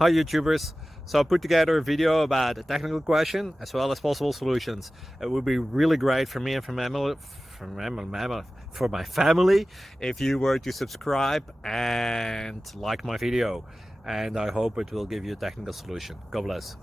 Hi YouTubers! So I put together a video about a technical question as well as possible solutions. It would be really great for me and for my family if you were to subscribe and like my video, and I hope it will give you a technical solution. God bless.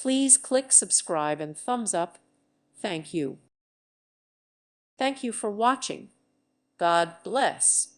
Please click subscribe and thumbs up. Thank you. Thank you for watching. God bless.